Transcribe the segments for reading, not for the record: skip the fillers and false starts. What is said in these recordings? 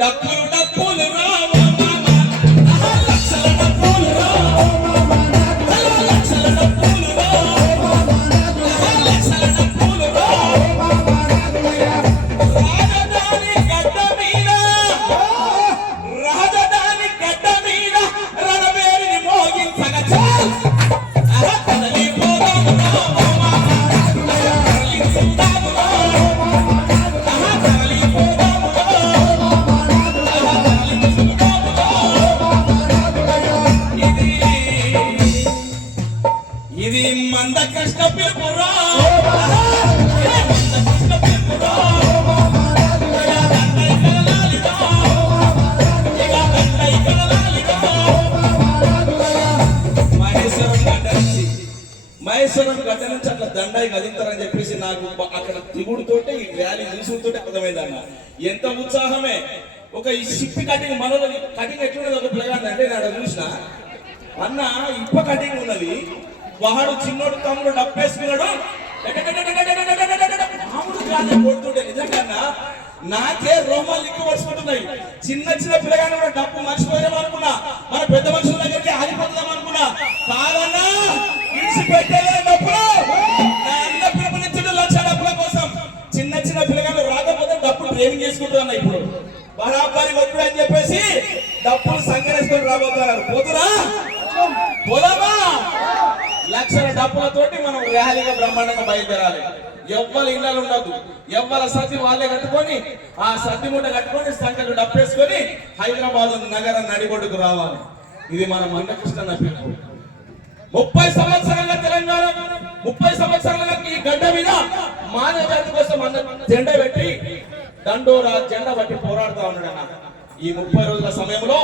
డప్పులు డప్పులు మందకృష్ణ పిలుపురా మహేశ్వరం గడ్డ నుంచి అట్లా దండాయి కదులుతారని చెప్పేసి నాకు అక్కడ దిగుడుతోటే ఈ ర్యాలీ చూసుకుంటే అర్థమైందన్న. ఎంత ఉత్సాహమే. ఒక ఈ షిప్ కటింగ్ మనలో కటింగ్ ఎట్లున్నది ఒక పిల్లగాడు అంటే నాడు చూసిన అన్న ఇప్ప కటింగ్ ఉన్నది. వాడు చిన్నోడు తమ్ముడు డప్పేసుకున్నాడు కొడుతుంటే నిజంగా నాకే రోమాలు లిక్కు పడుచుకుంటున్నాయి. చిన్న చిన్న పిల్లగానే కూడా డప్పు మర్చిపోయాం అనుకున్నా, మన పెద్ద మనుషుల దగ్గరికి ఆగిపోతాం అనుకున్నా. కాదన్నా విడిచిపెట్టేలే డప్పులు. నా అన్న పిలుపునిచ్చుడు లక్ష డప్పుల కోసం. చిన్న చిన్న పిల్లగాలు రాకపోతే డప్పులు ట్రైనింగ్ చేసుకుంటున్నా. ఇప్పుడు బరాబరి ఒప్పుడు అని చెప్పేసి డప్పులు సంగరేసుకొని రాబోతున్నారు. పోతురా పోదామా? లక్షల డప్పులతోటి మనం ర్యాలీగా బ్రహ్మాండంగా బయలుదేరాలి. ఎవ్వరు ఇళ్ళలు ఉండదు, ఎవ్వరు సర్ది వాళ్ళే కట్టుకొని ఆ సర్ది మూట కట్టుకొని సంఖ్యలు డప్పేసుకొని హైదరాబాద్ నగర నడిబొడ్డుకు రావాలి. ఇది మన మందకృష్ణ పిలుపు. 30 సంవత్సరాల తెలంగాణ, 30 సంవత్సరాల ఈ గడ్డ మీద మానవ జాతి కోసం జెండా పెట్టి దండోరా జెండా బట్టి పోరాడుతా ఉన్నాడు అన్న. ఈ 30 రోజుల సమయంలో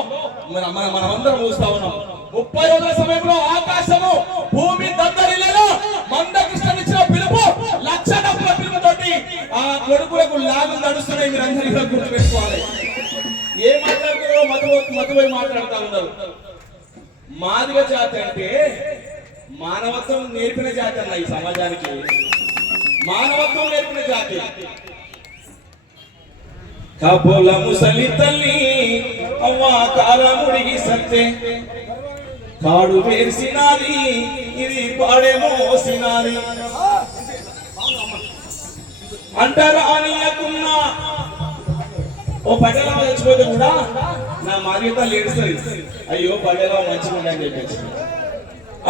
మనమందరం చూస్తా ఉన్నాం. 30 రోజుల సమయంలో ఆకాశము భూమి దద్దరిల్లేలో మందకృష్ణనిచ్చిన పిలుపు లక్ష డప్పుల పిలుపుతోటి ఆ కొడుకులకు లాగు నడుస్తున్నాయి. మీరు అందరికీ గుర్తు పెట్టుకోవాలి. ఏ మాట్లాడుతున్నారో మధుపోయి మాట్లాడుతూ ఉన్నారు. మాదిగ జాతి అంటే మానవత్వం నేర్పిన జాతి అన్న. ఈ సమాజానికి మానవత్వం నేర్పిన జాతి. కబోల ముసలి తల్లి అవ్వా కాలముడిగి సత్తే కాడు వేసినాది ఇది పాడేమోసినాది అంటారా అనియకున్నా. ఓ పగల చచ్చిపోతే కూడా నా మాదిగత లేడుస్తుంది. అయ్యో పగల మంచిగా అని చెప్పేసి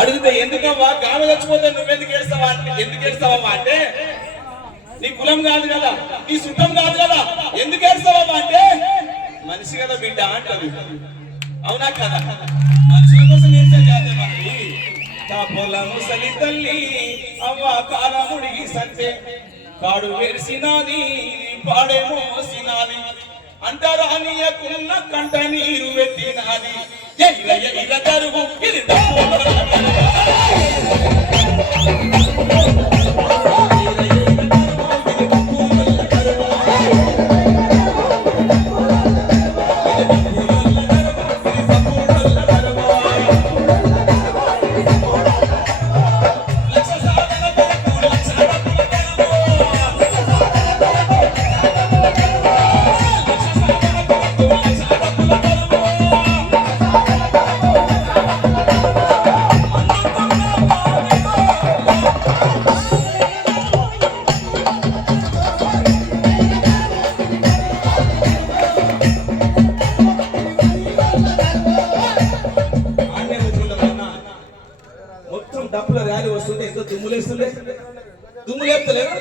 అడిగితే ఎందుకవ్వా గామె చచ్చిపోతే నువ్వెందుకు ఏడుస్తావా అంటే, ఎందుకు ఏడుస్తావా అంటే నీ కులం కాదు కదా, నీ సుఖం కాదు కదా, ఎందుకు ఏడుస్తావా అంటే మనిషి కదా బిడ్డ అంటది. అవునా కదా? మనుషుల కోసం ఏడ్చే జాతే మనకి. కాపోల ముసలి తల్లి అవ్వ కాలముడిగి సత్తే కాడు వేసినాది పాడేమోసినాది అంటారు అనియకున్న కంట నీరు పెట్టినాది. తరువు ఇది డప్పుల ర్యాలీ వస్తుంటే ఎంతో దుమ్ములేస్తుండే. దుమ్ములేపుతలేరు.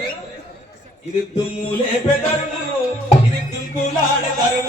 ఇది దుమ్ములేపెదరు, ఇది దుంకులాడెదరు.